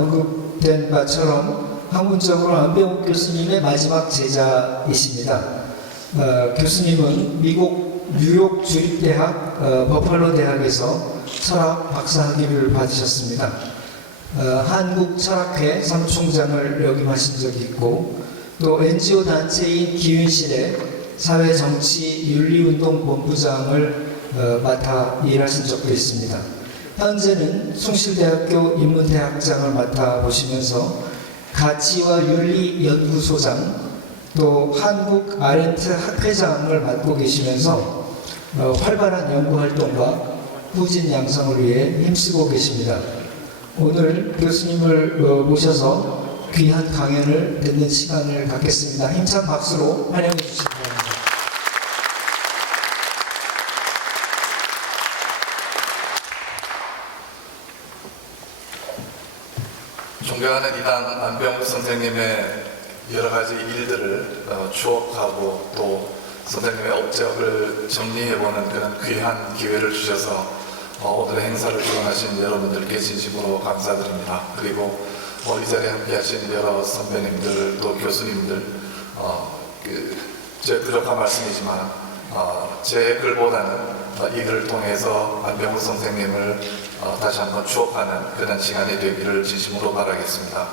언급된 바처럼 학문적으로 안병욱 교수님의 마지막 제자이십니다. 교수님은 미국 뉴욕 주립대학 버팔로 대학에서 철학 박사학위를 받으셨습니다. 한국철학회 사무총장을 역임하신 적이 있고 또 NGO 단체인 기윤실의 사회정치윤리운동본부장을 맡아 일하신 적도 있습니다. 현재는 숭실대학교 인문대학장을 맡아보시면서 가치와 윤리연구소장 또 한국 아렌트 학회장을 맡고 계시면서 활발한 연구활동과 후진 양성을 위해 힘쓰고 계십니다. 오늘 교수님을 모셔서 귀한 강연을 듣는 시간을 갖겠습니다. 힘찬 박수로 환영해 주시기 바랍니다. 존경하는 이단 안병욱 선생님의 여러 가지 일들을 추억하고 또 선생님의 업적을 정리해보는 그런 귀한 기회를 주셔서 오늘의 행사를 지원하신 여러분들께 진심으로 감사드립니다. 그리고 이 자리에 함께 하신 여러 선배님들 또 교수님들 제 부족한 말씀이지만 제 글보다는 이 글을 통해서 안병욱 선생님을 다시 한번 추억하는 그런 시간이 되기를 진심으로 바라겠습니다.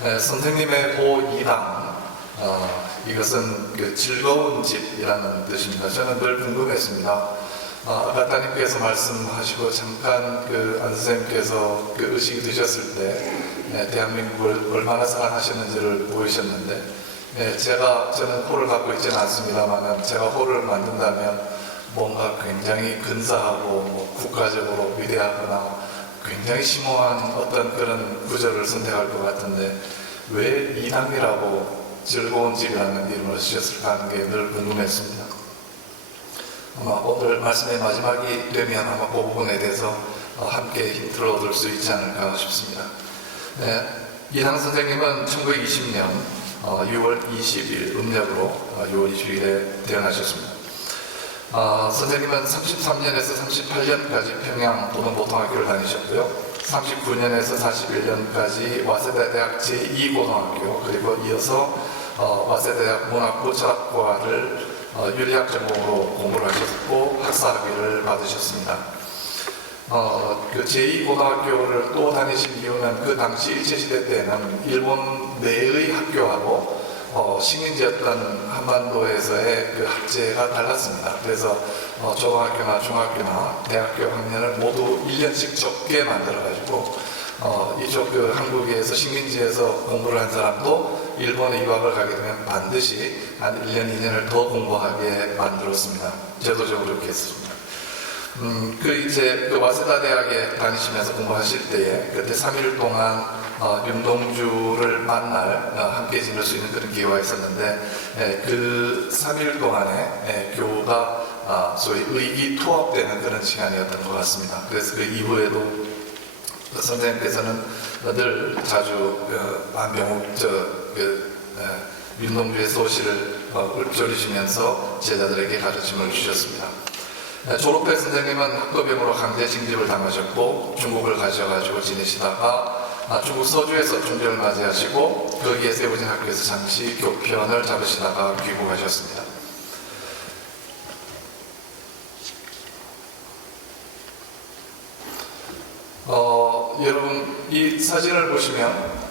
선생님의 고2당 이것은 즐거운 집이라는 뜻입니다. 저는 늘 궁금했습니다. 아까 따님께서 말씀하시고 잠깐 안 선생님께서 의식이 드셨을 때 대한민국을 얼마나 사랑하셨는지를 보이셨는데 저는 호를 갖고 있지는 않습니다만 제가 호를 만든다면 뭔가 굉장히 근사하고 국가적으로 위대하거나 굉장히 심오한 어떤 그런 구절을 선택할 것 같은데 왜 이당이라고 즐거운 집이라는 이름을 쓰셨을까 하는 게 늘 궁금했습니다. 오늘 말씀의 마지막이 되면 아마 그 부분에 대해서 함께 힌트를 얻을 수 있지 않을까 싶습니다. 이당 선생님은 1920년 6월 20일 음력으로 6월 20일에 태어나셨습니다. 선생님은 33년에서 38년까지 평양 도동보통학교를 다니셨고요. 39년에서 41년까지 와세다대학 제2고등학교 그리고 이어서 와세다대학 문학부 철학과를 윤리학 전공으로 공부를 하셨고 학사학위를 받으셨습니다. 그 제2고등학교를 또 다니신 이유는 그 당시 일제시대 때는 일본 내의 학교하고 식민지였던 한반도에서의 그 학제가 달랐습니다. 그래서 초등학교나 중학교나 대학교 학년을 모두 1년씩 적게 만들어가지고 이쪽 한국에서 식민지에서 공부를 한 사람도 일본에 유학을 가게 되면 반드시 한 1년, 2년을 더 공부하게 만들었습니다. 제도적으로 그렇게 했습니다. 그 와세다 대학에 다니시면서 공부하실 때에 그때 3일 동안 윤동주를 만날 함께 지낼 수 있는 그런 기회가 있었는데 그 3일 동안에 교우가 소위 의기투합되는 그런 시간이었던 것 같습니다. 그래서 그 이후에도 선생님께서는 늘 자주 안병욱 윤동주의 소시를 읊조리시면서 제자들에게 가르침을 주셨습니다. 졸업해 선생님은 학도병으로 강제 징집을 당하셨고 중국을 가셔가지고 지내시다가 중국 서주에서 중전을 맞이하시고 거기에 세워진 학교에서 잠시 교편을 잡으시다가 귀국하셨습니다. 여러분 이 사진을 보시면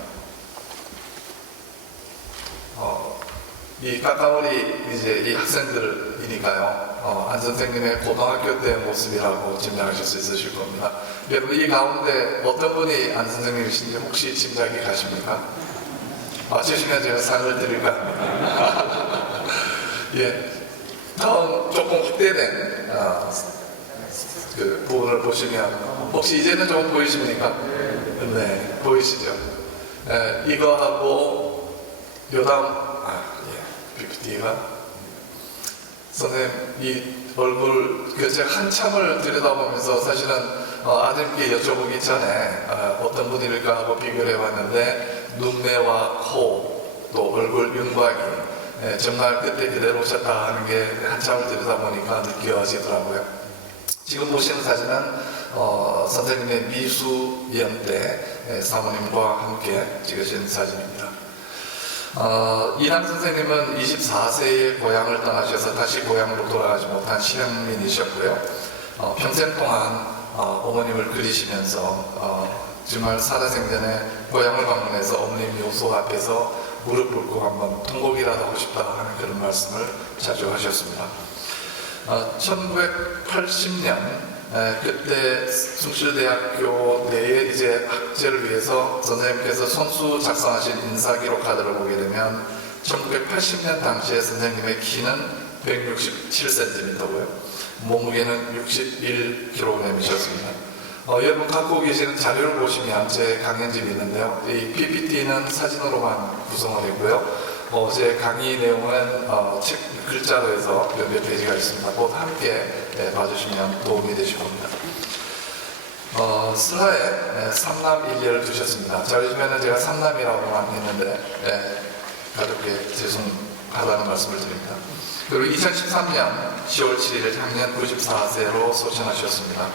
이 까까머리 이 학생들이니까요. 안 선생님의 고등학교 때 모습이라고 짐작하실 수 있으실 겁니다. 여러분 이 가운데 어떤 분이 안 선생님이신지 혹시 짐작이 가십니까? 맞추시면 제가 상을 드릴까 합니다. 예, 다음 조금 확대된 그 부분을 보시면 혹시 이제는 좀 보이십니까? 네, 보이시죠? 이거하고 요다음 PPT가 선생님 이 얼굴 제가 한참을 들여다보면서 사실은 아들께 여쭤보기 전에 어떤 분일까 하고 비교를 해봤는데 눈매와 코 또 얼굴 윤곽이 정말 그때 그대로 오셨다 하는 게 한참을 들여다보니까 느껴지더라고요. 지금 보시는 사진은 선생님의 미수연 때 사모님과 함께 찍으신 사진입니다. 이남 선생님은 24세에 고향을 떠나셔서 다시 고향으로 돌아가지 못한 실향민이셨고요. 평생 동안 어머님을 그리시면서 정말 살아생전에 고향을 방문해서 어머님 묘소 앞에서 무릎 꿇고 한번 통곡이라도 하고 싶다 하는 그런 말씀을 자주 하셨습니다. 1980년 그때 숭실대학교 내에 이제 학제를 위해서 선생님께서 손수 작성하신 인사기록 카드를 보게 되면 1980년 당시에 선생님의 키는 167cm고요. 몸무게는 61kg이셨습니다. 여러분 갖고 계시는 자료를 보시면 제 강연집이 있는데요. 이 PPT는 사진으로만 구성을 했고요. 제 강의 내용은 책 글자로 해서 몇 페이지가 있습니다. 곧 함께 봐주시면 도움이 되실 겁니다. 슬하에 삼남 일녀를 두셨습니다. 저희집에는 제가 삼남이라고만 했는데 가볍게 죄송하다는 말씀을 드립니다. 그리고 2013년 10월 7일 작년 94세로 소천하셨습니다.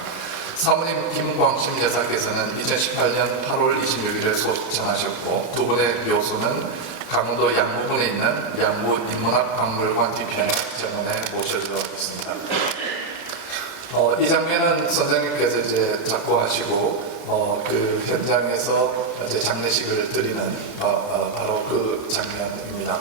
사모님 김광심 여사께서는 2018년 8월 26일에 소천하셨고 두 분의 묘소는 강원도 양구군에 있는 양구 인문학박물관 뒤편에 정원에 모셔져 있습니다. 이 장면은 선생님께서 이제 작고하시고 그 현장에서 이제 장례식을 드리는 바로 그 장면입니다.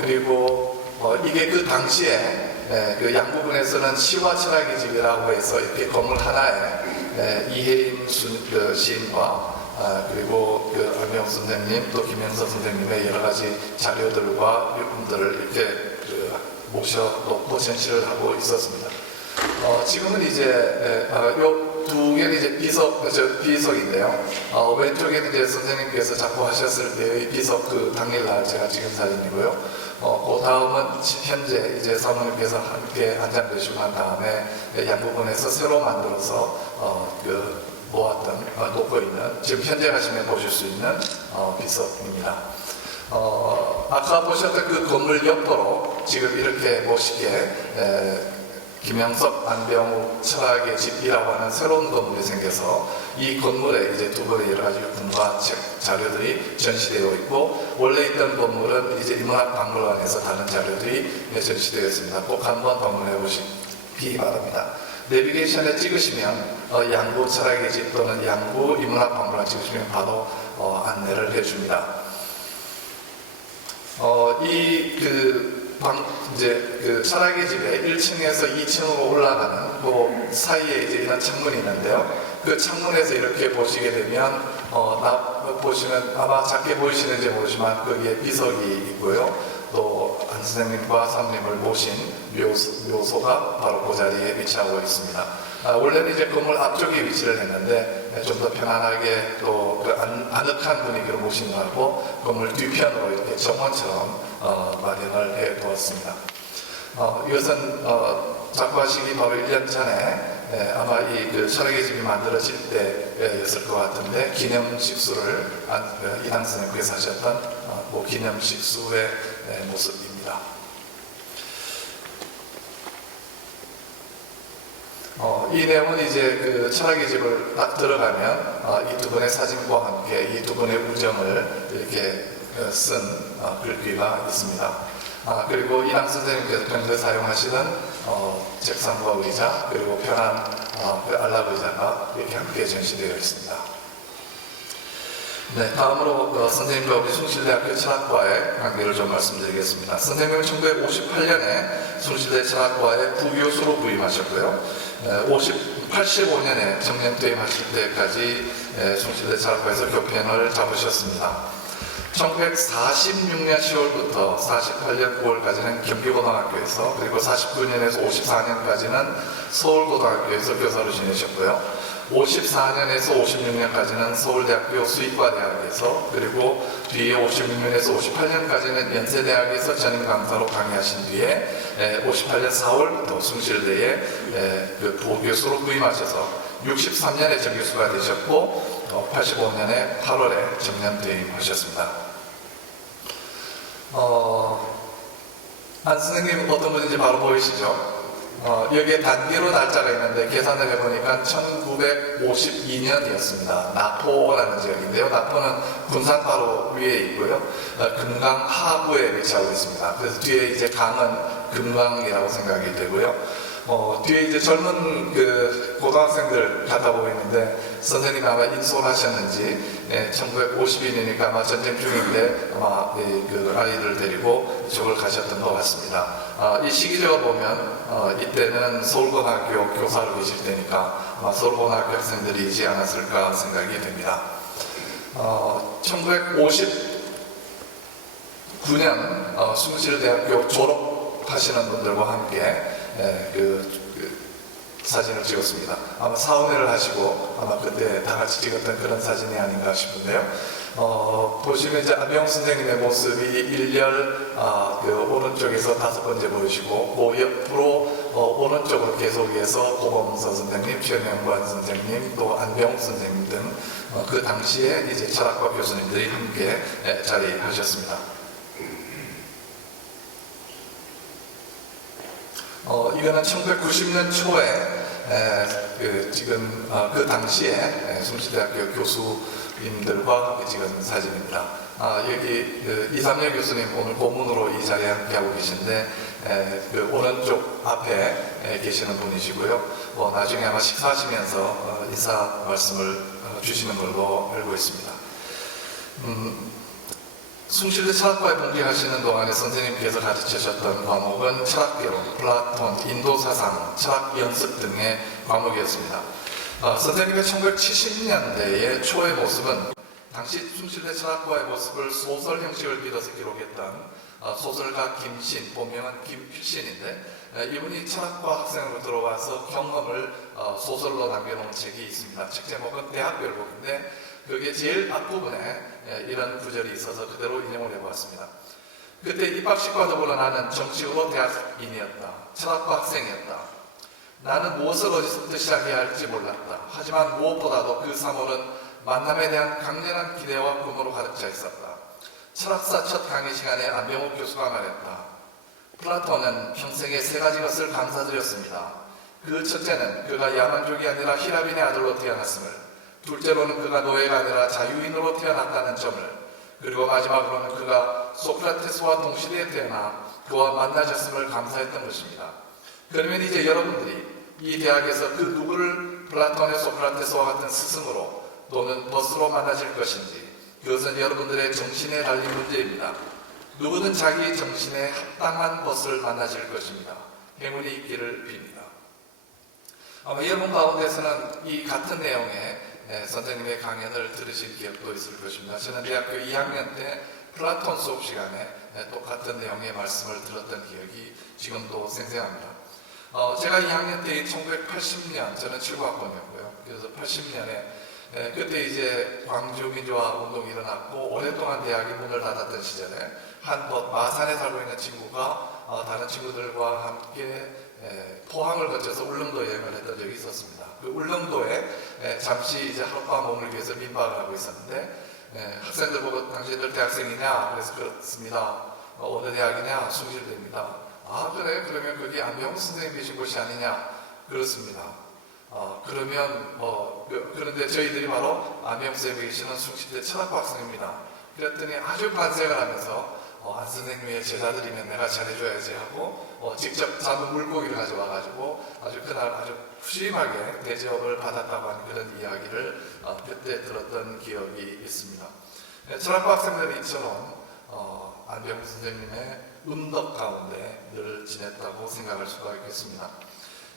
그리고 이게 그 당시에 그 양구군에서는 시와 철학의 집이라고 해서 이렇게 건물 하나에 이혜임 시인과 그리고 그 안명 선생님 또 김영서 선생님의 여러 가지 자료들과 일품들을 이렇게 모셔놓고 전시를 하고 있었습니다. 지금은 이제 요 두 개는 이제 비석인데요. 왼쪽에는 이제 선생님께서 작고하셨을 때의 비석 그 당일날 제가 찍은 사진이고요. 그 다음은 현재 이제 사모님께서 함께 한 장 되시고 한 다음에 양구군에서 새로 만들어서 모았던 놓고 있는 지금 현재 가시면 보실 수 있는 비석입니다. 아까 보셨던 그 건물 옆으로 지금 이렇게 멋있게 김영석, 안병우 철학의 집이라고 하는 새로운 건물이 생겨서 이 건물에 이제 두 분의 여러 가지 유품과 책, 자료들이 전시되어 있고 원래 있던 건물은 이제 인문학박물관에서 다른 자료들이 전시되어 있습니다. 꼭 한번 방문해 보시기 바랍니다. 내비게이션에 찍으시면 양구 철학의 집 또는 양구 인문학박물관 찍으시면 바로 안내를 해줍니다. 이제 그 철학의 집에 1층에서 2층으로 올라가는 그 사이에 이제 이런 창문이 있는데요. 그 창문에서 이렇게 보시게 되면 보시면 아마 작게 보이시는지 모르지만 거기에 비석이 있고요. 또 안 선생님과 사모님을 모신 묘소가 바로 그 자리에 위치하고 있습니다. 원래는 이제 건물 앞쪽에 위치를 했는데 좀 더 편안하게 또 그 아늑한 분위기로 모시느라고 건물 뒤편으로 이렇게 정원처럼 마련을 해 두었습니다. 이것은 작고하시기 바로 1년 전에 아마 이 철학의 집이 만들어질 때였을 것 같은데 기념식수를 이당 선생님께서 하셨던 그 기념식수의 모습입니다. 이 내용은 이제 그 철학의 집을 딱 들어가면 이 두 분의 사진과 함께 이 두 분의 우정을 이렇게 쓴 글귀가 있습니다. 그리고 이남 선생님께서 평소에 사용하시는 책상과 의자 그리고 편한 안락 의자가 이렇게 함께 전시되어 있습니다. 네, 다음으로 선생님과 우리 숭실대학교 철학과의 관계를 좀 말씀드리겠습니다. 선생님은 1958년에 숭실대 철학과의 부교수로 부임하셨고요. 85년에 정년 퇴임하실 때까지 숭실대 철학과에서 교편을 잡으셨습니다. 1946년 10월부터 48년 9월까지는 경기고등학교에서 그리고 49년에서 54년까지는 서울고등학교에서 교사로 지내셨고요. 54년에서 56년까지는 서울대학교 수의과대학에서 그리고 뒤에 56년에서 58년까지는 연세대학에서 전임 강사로 강의하신 뒤에 58년 4월부터 숭실대에 그 부교수로 부임하셔서 63년에 정교수가 되셨고 85년에 8월에 정년 퇴임하셨습니다. 안 선생님 어떤 분인지 바로 보이시죠? 여기에 단기로 날짜가 있는데 계산을 해보니까 1952년이었습니다. 나포라는 지역인데요. 나포는 군산 바로 위에 있고요. 금강 하구에 위치하고 있습니다. 그래서 뒤에 이제 강은 금강이라고 생각이 되고요. 뒤에 이제 젊은 그 고등학생들 갔다 보고 있는데 선생님이 아마 인솔 하셨는지 1952년이니까 아마 전쟁 중인데 아마 그 아이들 데리고 이쪽을 가셨던 것 같습니다. 이 시기적으로 보면 이때는 서울고등학교 교사로 계실 때니까 아마 서울고등학교 학생들이지 않았을까 생각이 됩니다. 1959년 숭실대학교 졸업하시는 분들과 함께 그 사진을 찍었습니다. 아마 사후회를 하시고 아마 그때 다 같이 찍었던 그런 사진이 아닌가 싶은데요. 보시면 이제 안병 선생님의 모습이 일렬 그 오른쪽에서 5번째 보이시고 그 옆으로 오른쪽으로 계속해서 고범서 선생님, 최명관 선생님, 또 안병 선생님 등 그 당시에 이제 철학과 교수님들이 함께 자리하셨습니다. 이거는 1990년 초에 지금 그 당시에 숭실대학교 교수님들과 찍은 사진입니다. 여기 2,3년 교수님 오늘 고문으로 이 자리에 함께하고 계신데 그 오른쪽 앞에 계시는 분이시고요. 나중에 아마 식사하시면서 인사 말씀을 주시는 걸로 알고 있습니다. 숭실대 철학과에 봉기하시는 동안에 선생님께서 가르치셨던 과목은 철학개론, 플라톤, 인도사상, 철학연습 등의 과목이었습니다. 선생님의 1970년대의 초의 모습은 당시 숭실대 철학과의 모습을 소설 형식을 빌어서 기록했던 소설가 김신, 본명은 김필신인데 이분이 철학과 학생으로 들어와서 경험을 소설로 남겨놓은 책이 있습니다. 책 제목은 대학별곡인데 그게 제일 앞부분에 이런 구절이 있어서 그대로 인용을 해보았습니다. 그때 입학식과 더불어 나는 정식으로 대학인이었다. 철학과 학생이었다. 나는 무엇을 어디서부터 시작해야 할지 몰랐다. 하지만 무엇보다도 그 3월은 만남에 대한 강렬한 기대와 꿈으로 가득 차 있었다. 철학사 첫 강의 시간에 안병욱 교수가 말했다. 플라톤은 평생에 3가지 것을 감사드렸습니다. 그 첫째는 그가 야만족이 아니라 히라빈의 아들로 태어났음을, 둘째로는 그가 노예가 아니라 자유인으로 태어났다는 점을, 그리고 마지막으로는 그가 소크라테스와 동시대에 태어나 그와 만나셨음을 감사했던 것입니다. 그러면 이제 여러분들이 이 대학에서 그 누구를 플라톤의 소크라테스와 같은 스승으로 또는 버스로 만나실 것인지 그것은 여러분들의 정신에 달린 문제입니다. 누구든 자기 정신에 합당한 버스를 만나실 것입니다. 행운이 있기를 빕니다. 아마 여러분 가운데서는 이 같은 내용의 선생님의 강연을 들으신 기억도 있을 것입니다. 저는 대학교 2학년 때 플라톤 수업 시간에 똑같은 내용의 말씀을 들었던 기억이 지금도 생생합니다. 제가 2학년 때인 1980년, 저는 7구학번이었고요. 그래서 80년에 그때 이제 광주 민주화 운동이 일어났고 오랫동안 대학이 문을 닫았던 시절에 한 마산에 살고 있는 친구가 다른 친구들과 함께 포항을 거쳐서 울릉도 여행을 했던 적이 있었습니다. 그 울릉도에 잠시 이제 하룻밤 머물기 위해서 민박을 하고 있었는데 학생들 보고 당신들 대학생이냐? 그래서 그렇습니다. 어느 대학이냐? 숭실대입니다. 아 그래? 그러면 거기 안병욱 선생님 계신 곳이 아니냐? 그렇습니다. 그러면 그런데 저희들이 바로 안병욱 선생님이 계시는 숭실대 철학과 학생입니다. 그랬더니 아주 반색을 하면서 안 선생님의 제자들이면 내가 잘해줘야지 하고 직접 잡은 물고기를 가져와가지고 아주 그날 아주 푸짐하게 대접을 받았다고 하는 그런 이야기를 그때 들었던 기억이 있습니다. 철학과 학생들이 이처럼 안병욱 선생님의 운덕 가운데 늘 지냈다고 생각할 수가 있겠습니다.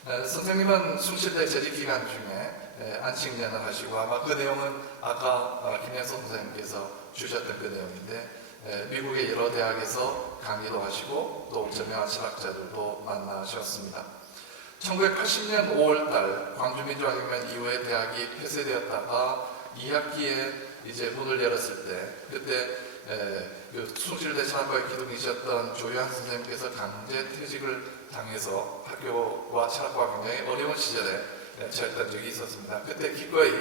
선생님은 숭실대 재직기간 중에 안식년을 하시고 아마 그 내용은 아까 김혜선 선생님께서 주셨던 그 내용인데 미국의 여러 대학에서 강의도 하시고 또 저명한 철학자들도 만나셨습니다. 1980년 5월달 광주민주화혁명 이후에 대학이 폐쇄되었다가 2학기에 이제 문을 열었을 때 그때 그 숭실대 철학과에 기둥이셨던 조효한 선생님께서 강제 퇴직을 당해서 학교와 철학과 굉장히 어려운 시절에 처했던 적이 있었습니다. 그때 기꺼이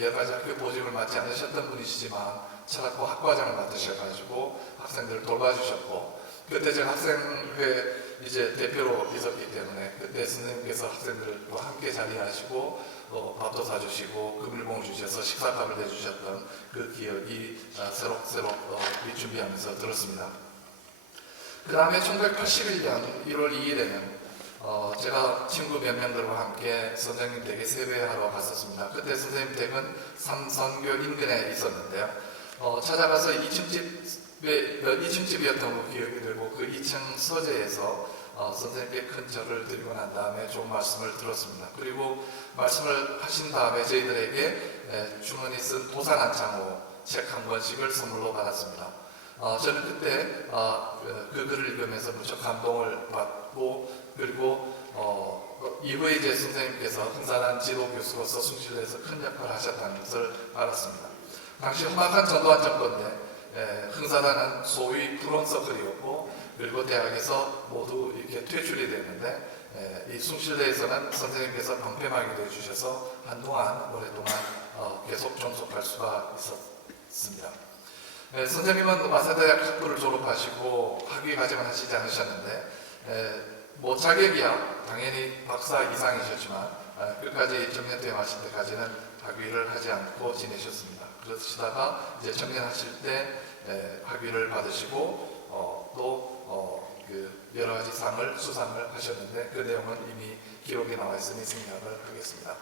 여러 가지 학교 보직을 맡지 않으셨던 분이시지만 철학과 학과장을 맡으셔가지고 학생들을 돌봐주셨고 그때 제가 학생회 이제 대표로 있었기 때문에 그때 선생님께서 학생들과 함께 자리하시고 밥도 사주시고 금일봉을 주셔서 식사값을 내주셨던 그 기억이 새록새록 준비하면서 들었습니다. 그 다음에 1981년 1월 2일에는 제가 친구 몇 명들과 함께 선생님 댁에 세배하러 갔었습니다. 그때 선생님 댁은 삼선교 인근에 있었는데요. 찾아가서 2층집이었던 거 기억이 되고 그 2층 서재에서 선생님께 큰 절을 드리고 난 다음에 좋은 말씀을 들었습니다. 그리고 말씀을 하신 다음에 저희들에게 주머니 쓴 도산한창호 책 한 권씩을 선물로 받았습니다. 저는 그때 그 글을 읽으면서 무척 감동을 받고 그리고 이후에 이제 선생님께서 흥사단 지도 교수로서 숭실대에서 큰 역할을 하셨다는 것을 알았습니다. 당시 험악한 전두환 정권 때 흥사단은 소위 프론서클이었고 그리고 대학에서 모두 이렇게 퇴출이 됐는데 이 숭실대에서는 선생님께서 방패막이도 해주셔서 한동안 오랫동안 계속 종속할 수가 있었습니다. 선생님은 마사대학 학부를 졸업하시고 학위 과정을 하시지 않으셨는데 뭐 자격이야 당연히 박사 이상이셨지만 끝까지 정년퇴임 하실 때까지는 학위를 하지 않고 지내셨습니다. 그러시다가 이제 정년하실 때 학위를 받으시고 또 그 여러 가지 수상을 하셨는데 그 내용은 이미 기록에 나와 있으니 생략을 하겠습니다.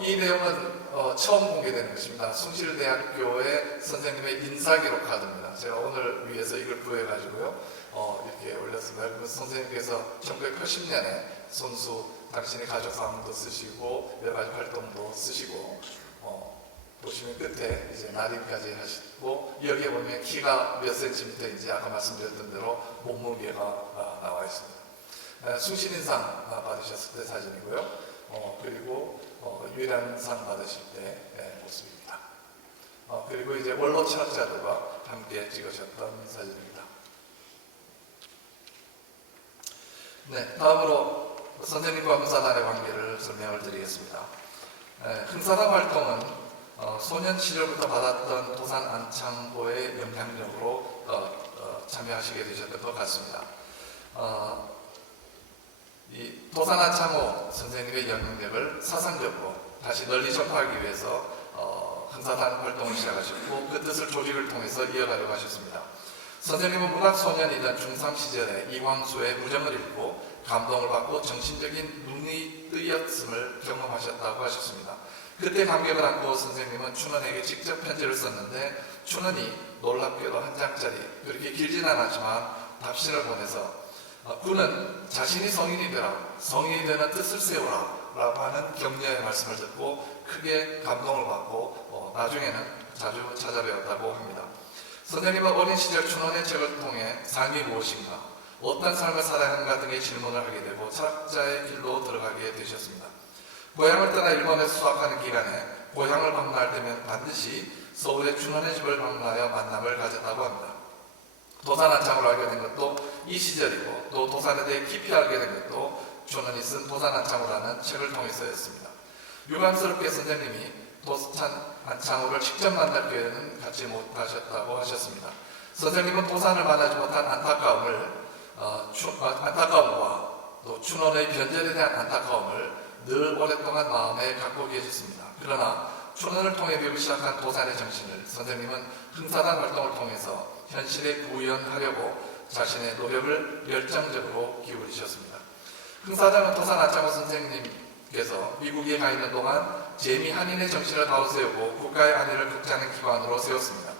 이 내용은 처음 공개되는 것입니다. 숭실대학교의 선생님의 인사기록 카드입니다. 제가 오늘 위해서 이걸 구해가지고요 이렇게 올렸습니다. 그래서 선생님께서 1980년에 손수 당신의 가족사항도 쓰시고 여러 가지 활동도 쓰시고 보시면 끝에 이제 날인까지 하시고 여기에 보면 키가 몇 센티미터인지 아까 말씀드렸던 대로 몸무게가 나와 있습니다. 숭실인상 받으셨을 때 사진이고요. 그리고 유일한상 받으실 때 모습입니다. 그리고 이제 원로 철학자들과 함께 찍으셨던 사진입니다. 네, 다음으로 선생님과 흥사단의 관계를 설명을 드리겠습니다. 흥사단 활동은 소년 시절부터 받았던 도산 안창호의 영향력으로 참여하시게 되셨던 것 같습니다. 이 도산 안창호 선생님의 영향력을 사상적으로 다시 널리 전파하기 위해서 흥사단 활동을 시작하셨고 그 뜻을 조직을 통해서 이어가려고 하셨습니다. 선생님은 문학소년이던 중3 시절에 이광수의 무정을 읽고 감동을 받고 정신적인 눈이 뜨였음을 경험하셨다고 하셨습니다. 그때 감격을 안고 선생님은 춘원에게 직접 편지를 썼는데 춘원이 놀랍게도 한 장짜리 그렇게 길진 않았지만 답신을 보내서 그는 자신이 성인이 되라 성인이 되는 뜻을 세우라 라고 하는 격려의 말씀을 듣고 크게 감동을 받고 나중에는 자주 찾아뵈었다고 합니다. 선생님은 어린 시절 춘원의 책을 통해 삶이 무엇인가 어떤 삶을 살아야 하는가 등의 질문을 하게 되고 철학자의 길로 들어가게 되셨습니다. 고향을 떠나 일본에서 수학하는 기간에 고향을 방문할 때면 반드시 서울의 춘원의 집을 방문하여 만남을 가졌다고 합니다. 도산 안창호를 알게 된 것도 이 시절이고 또 도산에 대해 깊이 알게 된 것도 춘원이 쓴 도산 안창호라는 책을 통해서였습니다. 유감스럽게 선생님이 도산 안창호를 직접 만날 기회는 갖지 못하셨다고 하셨습니다. 선생님은 도산을 만나지 못한 안타까움과 또 춘원의 변절에 대한 안타까움을 늘 오랫동안 마음에 갖고 계셨습니다. 그러나 춘원을 통해 배우기 시작한 도산의 정신을 선생님은 흥사단 활동을 통해서 현실에 구현하려고 자신의 노력을 열정적으로 기울이셨습니다. 흥사단은 도산 안창호 선생님께서 미국에 가 있는 동안 재미 한인의 정신을 바로세우고 국가의 안위를 극찬하는 기관으로 세웠습니다.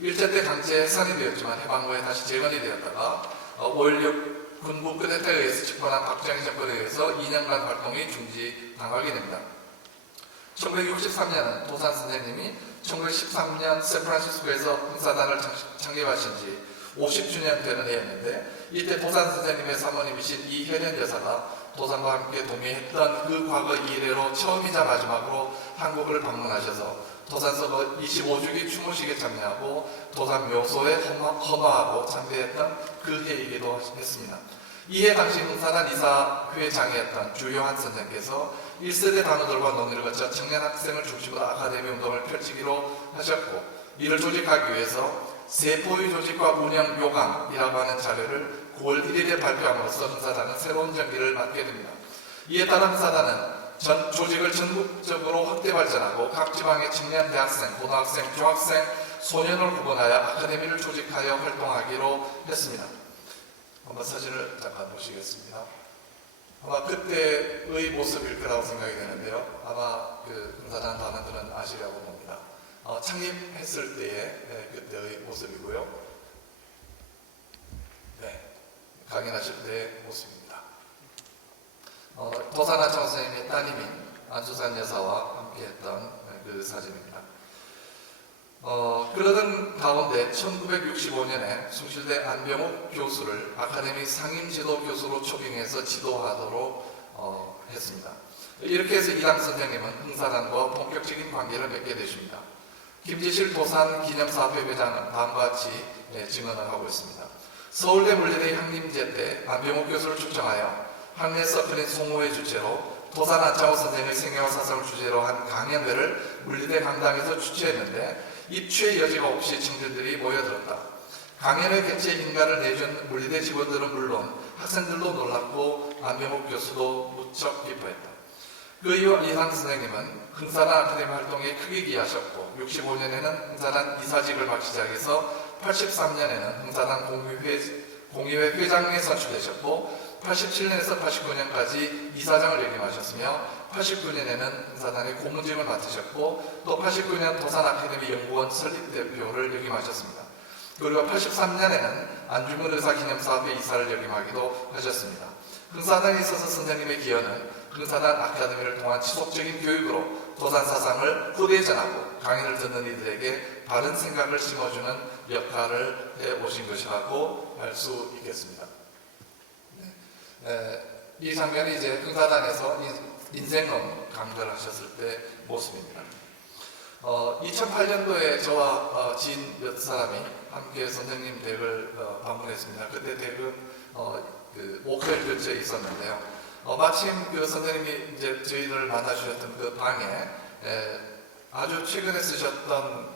일제 때 강제 해산이 되었지만 해방 후에 다시 재건이 되었다가 5.16 군부 쿠데타에 의해서 집권한 박정희 정권에 의해서 2년간 활동이 중지당하게 됩니다. 1963년은 도산 선생님이 1913년 샌프란시스코에서 흥사단을 창립하신 지 50주년 되는 해였는데 이때 도산 선생님의 사모님이신 이혜련 여사가 도산과 함께 동행했던 그 과거 이래로 처음이자 마지막으로 한국을 방문하셔서 도산서 25주기 추모식에 참여하고 도산 묘소에 헌화하고 참배했던 그 해이기도 했습니다. 이해 당시 흥사단 이사회장이었던 주요한 선생께서 1세대 단원들과 논의를 거쳐 청년 학생을 중심으로 아카데미 운동을 펼치기로 하셨고 이를 조직하기 위해서 세포의 조직과 운영 요강이라고 하는 자료를 9월 1일에 발표함으로써 흥사단은 새로운 전기를 맞게 됩니다. 이에 따라 흥사단은 전 조직을 전국적으로 확대 발전하고 각 지방의 청년 대학생, 고등학생, 중학생, 소년을 구분하여 아카데미를 조직하여 활동하기로 했습니다. 한번 사진을 잠깐 보시겠습니다. 아마 그때의 모습일 거라고 생각이 되는데요. 아마 그 흥사단 단원들은 아시려고 봅니다. 창립했을 때의 그때의 모습이고요. 네, 강연하실 때의 모습입니다. 도산아청 선생님의 따님인 안수산 여사와 함께했던 그 사진입니다. 그러던 가운데 1965년에 숭실대 안병욱 교수를 아카데미 상임지도 교수로 초빙해서 지도하도록 했습니다. 이렇게 해서 이당 선생님은 흥사단과 본격적인 관계를 맺게 되십니다. 김지실 도산 기념사업회 회장은 다음과 같이 증언을 하고 있습니다. 서울대 물리대 향림제 때 안병욱 교수를 초청하여 학내에서 그린 송호회 주체로 도산 안창호 선생의 생애와 사상을 주제로 한 강연회를 물리대 강당에서 주최했는데 입추의 여지가 없이 청년들이 모여들었다. 강연회 개최 인가를 내준 물리대 직원들은 물론 학생들도 놀랐고 안병욱 교수도 무척 기뻐했다. 그 이후 이상 선생님은 흥사단 아카데미 활동에 크게 기여하셨고 65년에는 흥사단 이사직을 맡기 시작해서 83년에는 흥사단 공의회 회장에 선출되셨고 87년에서 89년까지 이사장을 역임하셨으며 89년에는 흥사단의 고문직을 맡으셨고 또 89년 도산 아카데미 연구원 설립대표를 역임하셨습니다. 그리고 83년에는 안중근 의사 기념사업회 이사를 역임하기도 하셨습니다. 흥사단에 있어서 선생님의 기여는 흥사단 아카데미를 통한 지속적인 교육으로 도산 사상을 후대에 전하고 강의를 듣는 이들에게 바른 생각을 심어주는 역할을 해오신 것이라고 할 수 있겠습니다. 이 장면이 이제 흥사단에서 인생론 강좌를 하셨을 때 모습입니다. 2008년도에 저와 지인 몇 사람이 함께 선생님 댁을 방문했습니다. 그때 댁은 그 목요일 근처에 있었는데요. 마침 그 선생님이 이제 저희를 만나주셨던 그 방에 아주 최근에 쓰셨던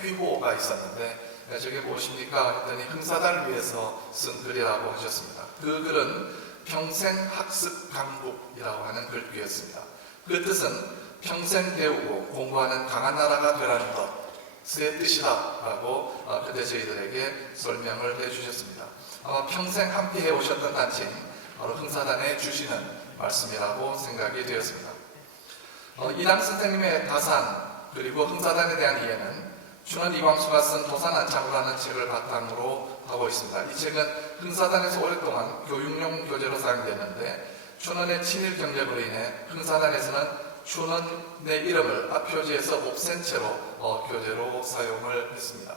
휘호가 있었는데 저게 무엇입니까? 했더니 흥사단을 위해서 쓴 글이라고 하셨습니다. 그 글은 평생학습 강국이라고 하는 글귀였습니다. 그 뜻은 평생 배우고 공부하는 강한 나라가 되라는 것의 뜻이다라고 그때 저희들에게 설명을 해주셨습니다. 아마 평생 함께 해오셨던 단체인 바로 흥사단에 주시는 말씀이라고 생각이 되었습니다. 이당 선생님의 다산 그리고 흥사단에 대한 이해는 춘원 이광수가 쓴 도산 안창호라는 책을 바탕으로 하고 있습니다. 이 책은 흥사단에서 오랫동안 교육용 교재로 사용됐는데 춘원의 친일 경력으로 인해 흥사단에서는 춘원의 이름을 앞표지에서 없앤 채로 교재로 사용을 했습니다.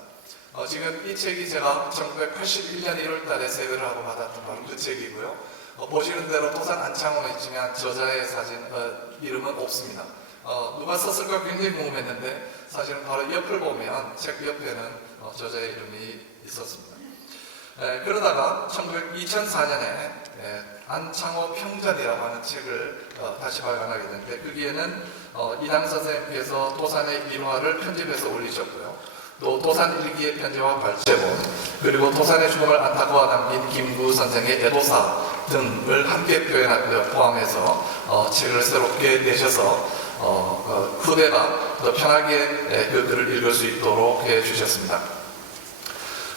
지금 이 책이 제가 1981년 1월 달에 세배를 하고 받았던 바로 그 책이고요. 보시는 대로 도산 안창호는 있지만 저자의 이름은 없습니다. 누가 썼을까 굉장히 궁금했는데 사실은 바로 옆을 보면 책 옆에는 저자의 이름이 있었습니다. 그러다가 2004년에 안창호 평전이라고 하는 책을 다시 발간하게 됐는데 거기에는 이당 선생님께서 도산의 일화를 편집해서 올리셨고요. 또 도산 일기의 편지와 발제본 그리고 도산의 죽음을 안타까워 남긴 김구 선생의 애도사 등을 함께 포함해서 책을 새롭게 내셔서 후대가 더 편하게 그 글을 읽을 수 있도록 해주셨습니다.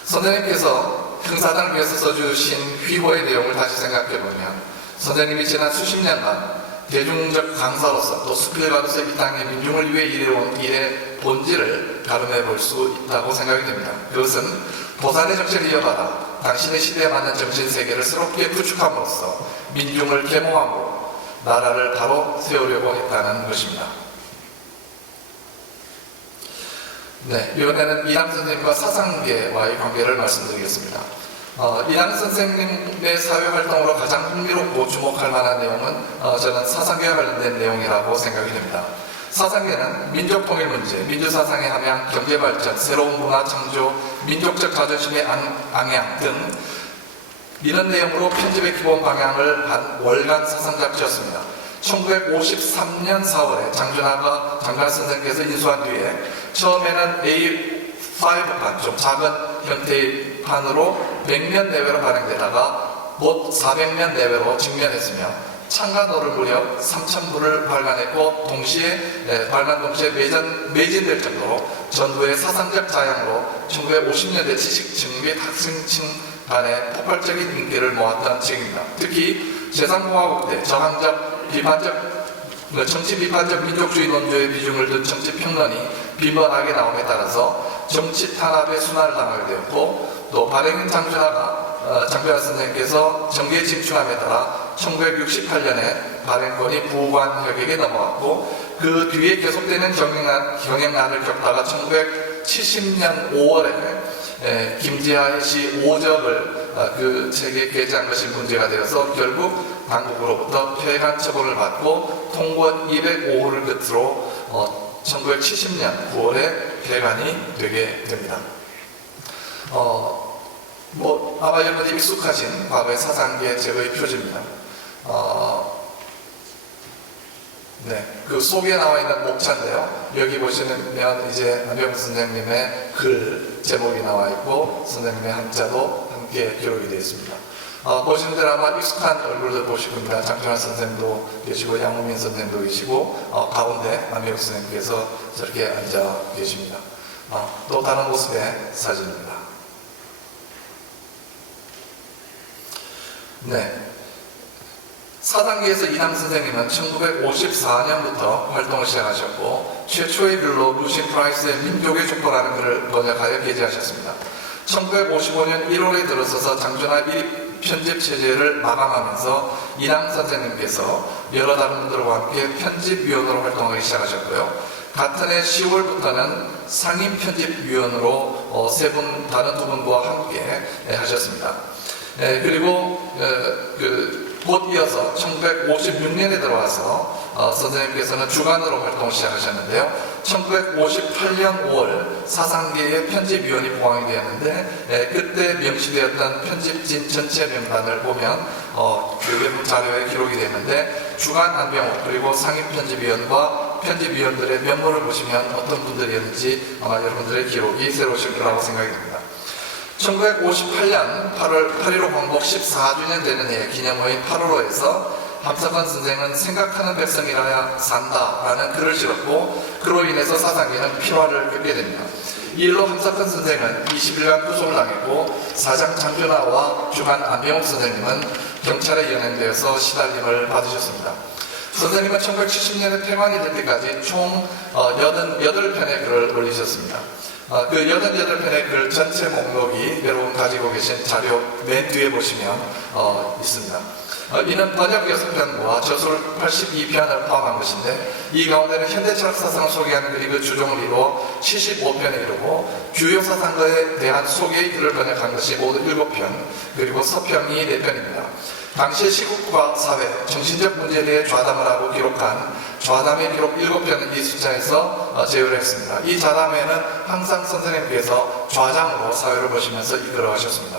선생님께서 흥사단을 위해서 써주신 휘호의 내용을 다시 생각해보면 선생님이 지난 수십 년간 대중적 강사로서 또 수필가로서 이 땅의 민중을 위해 일해온 일의 본질을 가름해 볼 수 있다고 생각이 됩니다. 그것은 도산의 정체를 이어받아 당신의 시대에 맞는 정신세계를 새롭게 구축함으로써 민중을 계몽함으로 나라를 바로 세우려고 했다는 것입니다. 이번에는 이당 선생님과 사상계와의 관계를 말씀드리겠습니다. 이당 선생님의 사회활동으로 가장 흥미롭고 주목할 만한 내용은 저는 사상계와 관련된 내용이라고 생각이 됩니다. 사상계는 민족통일 문제, 민주사상의 함양, 경제발전, 새로운 문화 창조, 민족적 자존심의 앙양 등 이런 내용으로 편집의 기본 방향을 한 월간 사상 잡지였습니다. 1953년 4월에 장준하가 장관 선생님께서 인수한 뒤에 처음에는 A5판 좀 작은 형태의 판으로 100년 내외로 발행되다가 곧 400년 내외로 직면했으며 창간호를 무려 3,000부를 발간했고 발간 동시에 매진될 정도로 전후의 사상적 자양으로 1950년대 지식층 및 학생층 간의 폭발적인 인기를 모았던 책입니다. 특히 제3공화국 때 정치 비판적 민족주의 논조의 비중을 둔 정치평론이 빈번하게 나옴에 따라서 정치 탄압의 순환을 당하게 되었고, 또 발행인 장준하 선생님께서 정계에 진출함에 따라 1968년에 발행권이 부관혁에게 넘어갔고, 그 뒤에 계속되는 경영난을 겪다가 1970년 5월에 김지하 씨 오적을 그 책에 게재한 것이 문제가 되어서 결국 당국으로부터 폐간 처분을 받고 통권 205호를 끝으로 1970년 9월에 폐간이 되게 됩니다. 아마 여러분들이 익숙하신 과거의 사상계 제거의 표지입니다. 그 속에 나와 있는 목차인데요. 여기 보시면 이제 안병 선생님의 글 제목이 나와 있고 선생님의 한자도 함께 기록이 되어 있습니다. 보시는 대로 아마 익숙한 얼굴들 보실 겁니다. 장준하 선생님도 계시고 양우민 선생님도 계시고 가운데 안병 선생님께서 저렇게 앉아 계십니다. 또 다른 모습의 사진입니다. 사단계에서 이당 선생님은 1954년부터 활동을 시작하셨고 최초의 글로 루시 프라이스의 민족의 족보라는 글을 번역하여 게재하셨습니다. 1955년 1월에 들어서서 장준하 1위 편집 체제를 마감하면서 이당 선생님께서 여러 다른 분들과 함께 편집위원으로 활동하기 시작하셨고요. 같은 해 10월부터는 상임 편집위원으로 다른 두 분과 함께 하셨습니다. 그리고 곧 이어서 1956년에 들어와서 선생님께서는 주간으로 활동을 시작하셨는데요. 1958년 5월 사상계의 편집위원이 보강이 되었는데 그때 명시되었던 편집진 전체 명단을 보면 외부 자료에 기록이 되는데 주간 안병호 그리고 상임 편집위원과 편집위원들의 면모를 보시면 어떤 분들이었는지 아마 여러분들의 기록이 새로우실 거라고 생각이 듭니다. 1958년 8.15 광복 14주년 되는 해 기념호인 8.15에서 함석헌 선생은 생각하는 백성이라야 산다라는 글을 실었고 그로 인해서 사상계는 필화를 겪게 됩니다. 이 일로 함석헌 선생은 20일간 구속을 당했고 사장 장준하와 주간 안병옥 선생님은 경찰에 연행되어서 시달림을 받으셨습니다. 선생님은 1970년에 폐관이 될 때까지 총 88편의 글을 올리셨습니다. 그 88편의 글 전체 목록이 여러분 가지고 계신 자료 맨 뒤에 보시면 있습니다. 이는 번역 6편과 저술 82편을 포함한 것인데 이 가운데는 현대철학 사상을 소개하는 글이 그 주종을 이루어 75편에 이르고 주요 사상가에 대한 소개의 글을 번역한 것이 모두 7편 그리고 서평이 4편입니다. 당시의 시국과 사회, 정신적 문제에 대해 좌담을 하고 기록한 좌담의 기록 7편은 이 숫자에서 제외를 했습니다. 이 좌담에는 항상 선생님께서 좌장으로 사회를 보시면서 이끌어가셨습니다.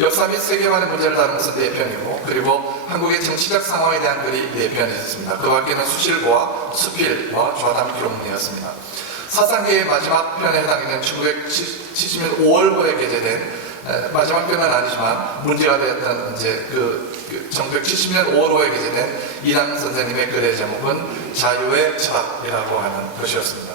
역사 및 세계관의 문제를 다룬 것은 4편이고 그리고 한국의 정치적 상황에 대한 글이 4편이 있습니다. 그 밖에는 수실과 수필과 좌담 기록문이었습니다. 사상계의 마지막 편에 해당되는 1970년 5월호에 게재된 마지막 편은 아니지만 문제가 되었던 이제 1970년 5월호에 게재된 이당 선생님의 글의 제목은 자유의 철학이라고 하는 것이었습니다.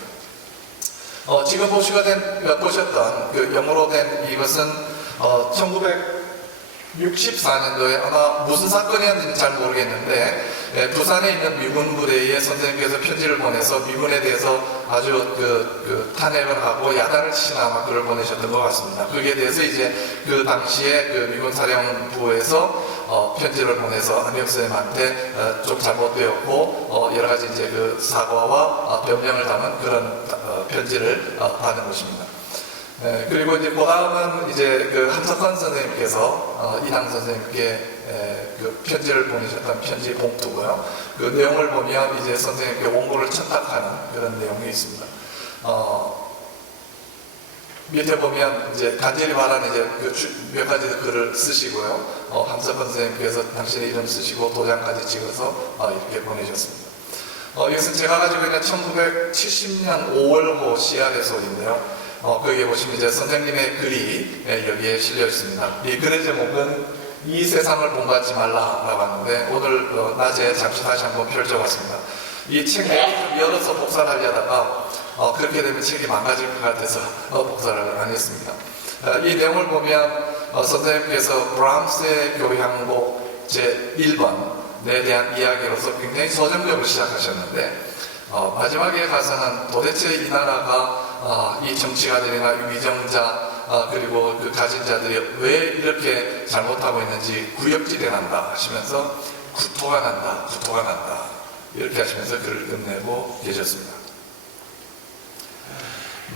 지금 보셨던 그 영어로 된 이것은 1964년도에 아마 무슨 사건이었는지 잘 모르겠는데 부산에 있는 미군 부대에 선생님께서 편지를 보내서 미군에 대해서 아주 탄핵을 하고 야단을 치시는 아마 글을 보내셨던 것 같습니다. 거기에 대해서 이제 그 당시에 그 미군 사령부에서 편지를 보내서 안병 선생님한테 좀 잘못되었고 여러 가지 이제 그 사과와 변명을 담은 그런 편지를 받은 것입니다. 그리고 이제 그 다음은 이제 그 함석헌 선생님께서 이당 선생님께 그 편지를 보내셨던 편지 봉투고요. 그 내용을 보면 이제 선생님께 원고를 청탁하는 그런 내용이 있습니다. 밑에 보면 이제 간절히 바라는 이제 몇 가지 글을 쓰시고요. 함석헌 선생님께서 당신의 이름 쓰시고 도장까지 찍어서 이렇게 보내셨습니다. 이것은 제가 가지고 있는 1970년 5월호 CR의 소리인데요. 거기에 보시면 이제 선생님의 글이 여기에 실려 있습니다. 이 글의 제목은 이 세상을 본받지 말라라고 하는데 오늘 낮에 잠시 다시 한번 펼쳐봤습니다. 이 책을 열어서 복사를 하려다가 그렇게 되면 책이 망가질 것 같아서 복사를 안 했습니다. 이 내용을 보면 선생님께서 브람스의 교향곡 제1번에 대한 이야기로서 굉장히 서정적으로 시작하셨는데 마지막에 가서는 도대체 이 나라가 이 정치가들이나 위정자 그리고 그 가진 자들이 왜 이렇게 잘못하고 있는지 구역질이 난다 하시면서 구토가 난다 이렇게 하시면서 글을 끝내고 계셨습니다.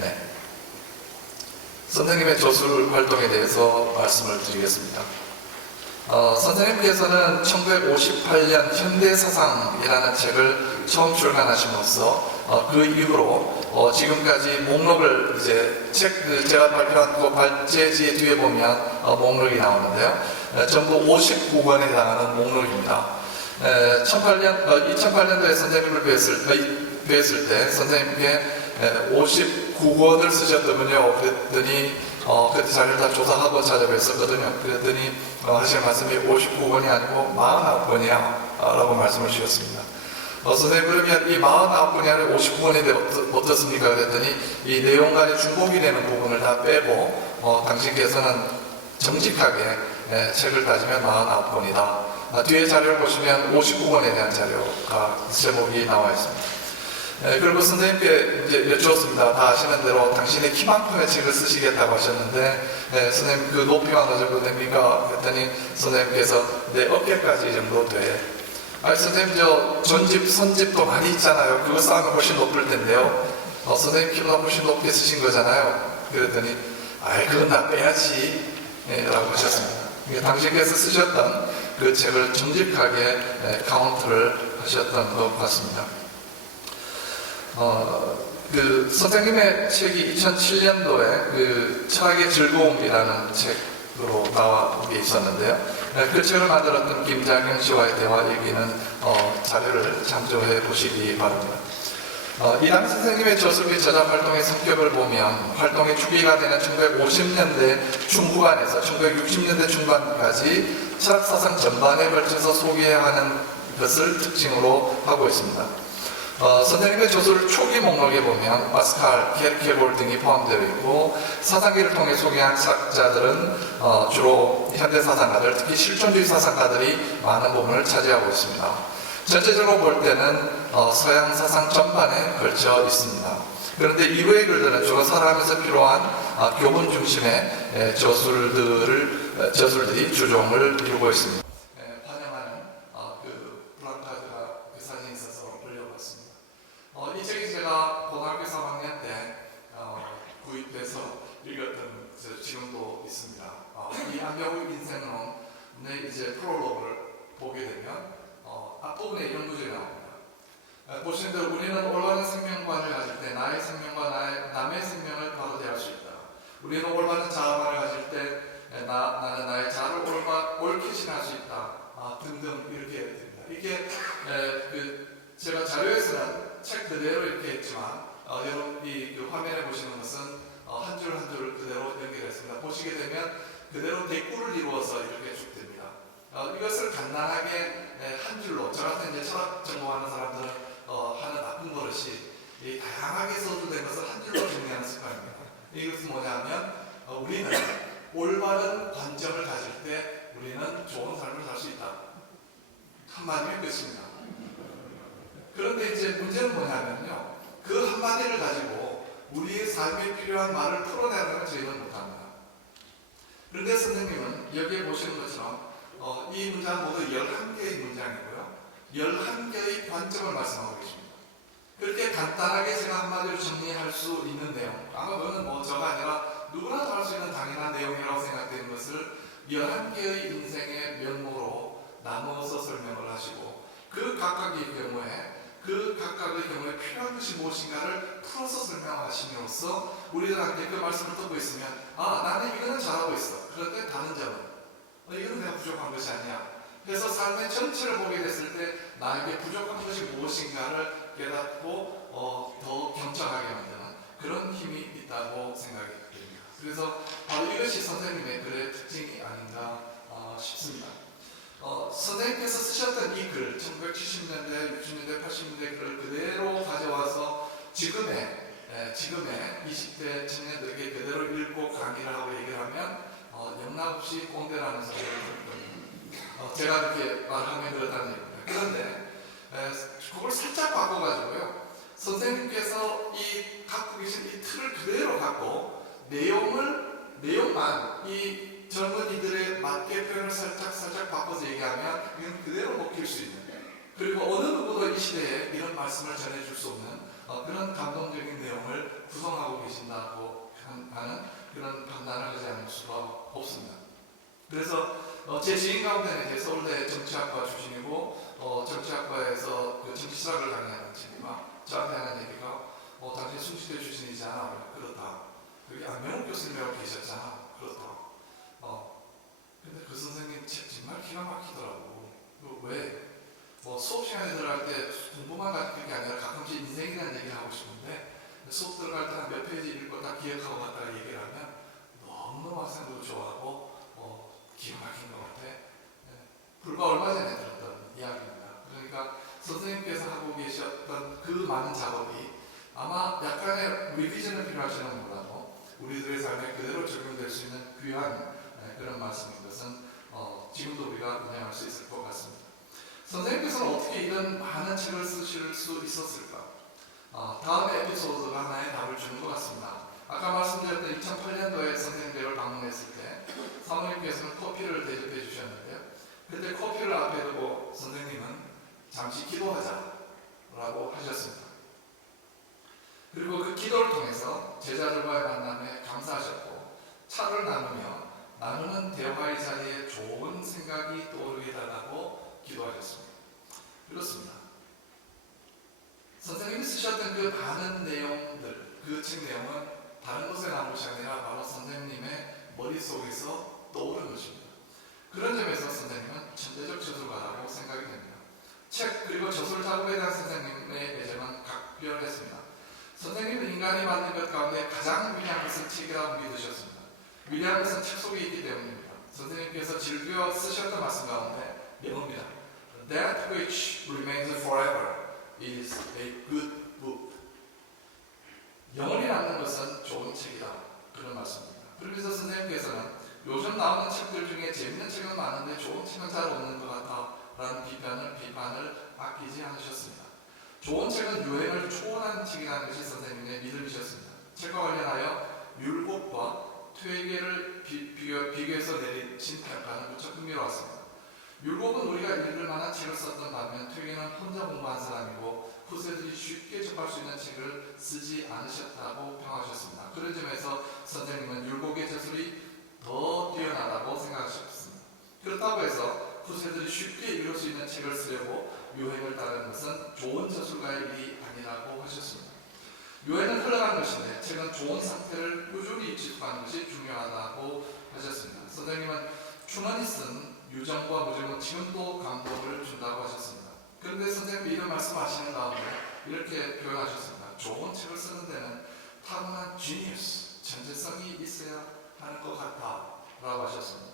네. 선생님의 조술 활동에 대해서 말씀을 드리겠습니다. 선생님께서는 1958년 현대사상이라는 책을 처음 출간하심으로써 그 이후로 지금까지 목록을 이제 제가 발표한 그 발제지 뒤에 보면 목록이 나오는데요. 전부 59권에 해당하는 목록입니다. 2008년도에 선생님을 뵀을 때 선생님께 59권을 쓰셨더군요. 그랬더니 그때 자료를 다 조사하고 찾아뵀었거든요. 그랬더니 하신 말씀이 59권이 아니고 49권이야 라고 말씀을 주셨습니다. 선생님 그러면 이 49권이 아니고 59권인데 어떻습니까? 그랬더니 이 내용 간의 중복이 되는 부분을 다 빼고 당신께서는 정직하게 책을 따지면 49권이다. 뒤에 자료를 보시면 59권에 대한 자료가 제목이 나와 있습니다. 그리고 선생님께 이제 여쭈었습니다. 다 아시는 대로 당신의 키만큼의 책을 쓰시겠다고 하셨는데 선생님 그 높이가 어느 정도 됩니까? 그랬더니 선생님께서 내 어깨까지 정도 돼. 아니 선생님 저 전집 선집도 많이 있잖아요. 그거 쌓으면 훨씬 높을 텐데요. 선생님 키보다 훨씬 높게 쓰신 거잖아요. 그랬더니 아이 그건 나 빼야지 라고 하셨습니다. 당신께서 쓰셨던 그 책을 정직하게 카운트를 하셨던 것 같습니다. 선생님의 책이 2007년도에 그 철학의 즐거움이라는 책으로 나와 있었는데요. 그 책을 만들었던 김장현 씨와의 대화 얘기는 자료를 참조해 보시기 바랍니다. 이남 선생님의 저술 및 저작 활동의 성격을 보면 활동의 초기가 되는 1950년대 중후반에서 1960년대 중반까지 철학사상 전반에 걸쳐서 소개하는 것을 특징으로 하고 있습니다. 선생님의 저술 초기 목록에 보면 파스칼, 케르케골 등이 포함되어 있고 사상기를 통해 소개한 철학자들은 주로 현대사상가들, 특히 실존주의 사상가들이 많은 부분을 차지하고 있습니다. 전체적으로 볼 때는 서양 사상 전반에 걸쳐 있습니다. 그런데 이후의 글들은 주로 살아가면서 필요한 교훈 중심의 저술들이 주종을 이루고 있습니다. 환영하는 그 플래카드가 그 사진이 있어서 올려봤습니다. 이 책이 제가 고등학교 3학년 때 구입해서 읽었던 지금도 있습니다. 이 안병욱 인생론의 이제 프롤로그를 보게 되면 앞부분에 이런 구절이 나옵니다. 보시는 대로 우리는 올바른 생명관을 가질 때 나의 생명과 남의 생명을 바로 대할 수 있다. 우리는 올바른 자아만을 가질 때 나는 나의 자아를 옳게 지낼 수 있다. 등등 이렇게 됩니다. 이게 제가 자료에서는 책 그대로 이렇게 했지만 여러분 그 화면에 보시는 것은 한 줄 한 줄 그대로 연결했습니다. 보시게 되면 그대로 대꾸를 이루어서 이렇게 쭉 됩니다. 이것을 간단하게 한 줄로 저 같은 이제 철학 전공하는 사람들은 하는 나쁜 버릇이 이 다양하게 서술된 것을 한 줄로 정리하는 습관입니다. 이것은 뭐냐면 우리는 올바른 관점을 가질 때 우리는 좋은 삶을 살 수 있다. 한마디면 끝입니다. 그런데 이제 문제는 뭐냐면요, 그 한마디를 가지고 우리의 삶에 필요한 말을 풀어내는 걸 저희는 못합니다. 그런데 선생님은 여기에 보시는 것처럼 이 문장 모두 11개의 문장이고요. 11개의 관점을 말씀하고 계십니다. 그렇게 간단하게 제가 한마디로 정리할 수 있는 내용, 아마 그거는 저가 아니라 누구나 다 할 수 있는 당연한 내용이라고 생각되는 것을 11개의 인생의 면모로 나누어서 설명을 하시고 그 각각의 경우에 필요한 것이 무엇인가를 풀어서 설명하심으로써 우리들한테 그 말씀을 듣고 있으면 나는 이거는 잘하고 있어. 그런데 다른 점은 이거는 내가 부족한 것이 아니야. 그래서 삶의 전체를 보게 됐을 때 나에게 부족한 것이 무엇인가를 깨닫고 더 경청하게 만드는 그런 힘이 있다고 생각이 됩니다. 그래서 바로 이것이 선생님의 글의 특징이 아닌가 싶습니다. 선생님께서 쓰셨던 이 글, 1970년대, 60년대, 80년대 글을 그대로 가져와서 지금의 20대 청년들에게 그대로 읽고 강의를 하고 얘기를 하면 영락없이 꼰대라는 소리를 듣거든요. 제가 그렇게 말하면 그렇다는 얘기입니다. 그런데 그걸 살짝 바꿔가지고요. 선생님께서 이 갖고 계신 이 틀을 그대로 갖고 내용만 이 젊은이들의 맞게 표현을 살짝 바꿔서 얘기하면 이건 그대로 먹힐 수 있는, 그리고 어느 누구도 이 시대에 이런 말씀을 전해줄 수 없는 그런 감동적인 내용을 구성하고 계신다고 하는 그런 판단을 하지 않을 수가 없습니다. 그래서 제 지인 가운데는 이제 서울대 정치학과 출신이고 정치학과에서 그 정치학을 강의하는 친구가 저한테 하는 얘기가 당신 숭실대 출신이잖아. 그렇다. 여기 안명욱 교수님이라고 계셨잖아. 그렇다. 근데 그 선생님 책 정말 기가 막히더라고. 왜? 수업 시간에 들어갈 때 공부만 가지고 게 아니라 가끔씩 인생이라는 얘기를 하고 싶은데 수업 들어갈 때 한 몇 페이지 읽고 딱 기억하고 갔다가 얘기를 하면 너무너무 학생들도 좋아하고 기가 막힌 것 같아. 불과 얼마 전에 들었던 이야기입니다. 그러니까 선생님께서 하고 계셨던 그 많은 작업이 아마 약간의 리비전은 필요할지는 몰라도 우리들의 삶에 그대로 적용될 수 있는 귀한 그런 말씀인 것은 지금도 우리가 인정할 수 있을 것 같습니다. 선생님께서는 어떻게 이런 많은 책을 쓰실 수 있었을까? 다음에 에피소드가 하나의 답을 주는 것 같습니다. 아까 말씀드렸던 2008년도에 선생님 댁을 방문했을 때 사모님께서는 커피를 대접해 주셨는데요. 그때 커피를 앞에 두고 선생님은 잠시 기도하자라고 하셨습니다. 그리고 그 기도를 통해서 제자들과의 만남에 감사하셨고 차를 나누는 대화의 자리에 좋은 생각이 떠오르게 해달라고 기도하셨습니다. 그렇습니다. 선생님이 쓰셨던 그 많은 내용들, 그 책 내용은 다른 곳에 나온 것이 아니라 바로 선생님의 머릿속에서 떠오른 것입니다. 그런 점에서 선생님은 천재적 저술가라고 생각이 됩니다. 책 그리고 저술 작업에 대한 선생님의 애정은 각별했습니다. 선생님은 인간이 만든 것 가운데 가장 위대한 것은 책이라고 믿으셨습니다. 위대한 것은 책 속에 있기 때문입니다. 선생님께서 즐겨 쓰셨던 말씀 가운데 명언입니다. That which remains forever is a good book. 영원히 남는 것은 좋은 책이다. 그런 말씀입니다. 그러면서 선생님께서는 요즘 나오는 책들 중에 재밌는 책은 많은데 좋은 책은 잘 없는 것 같다 라는 비판을 아끼지 않으셨습니다. 좋은 책은 유행을 초월한 책이라는 것이 선생님의 믿음이셨습니다. 책과 관련하여 율곡과 퇴계를 비교해서 내리신 평가는 무척 흥미로웠습니다. 율곡은 우리가 읽을 만한 책을 썼던 반면 퇴계는 혼자 공부한 사람이고 후세들이 쉽게 접할 수 있는 책을 쓰지 않으셨다고 평하셨습니다. 그런 점에서 선생님은 율곡의 저술이 더 뛰어나다고 생각하셨습니다. 그렇다고 해서 후세들이 쉽게 읽을 수 있는 책을 쓰려고 유행을 따르는 것은 좋은 저술가의 일이 아니라고 하셨습니다. 유행은 흘러간 것인데 책은 좋은 상태를 꾸준히 지속하는 것이 중요하다고 하셨습니다. 선생님은 충원히 쓴 유정과 무정은 지금도 감동을 준다고 하셨습니다. 그런데 선생님이 이런 말씀하시는 가운데 이렇게 표현하셨습니다. 좋은 책을 쓰는 데는 타고난 지니어스, 천재성이 있어야 하는 것 같다 라고 하셨습니다.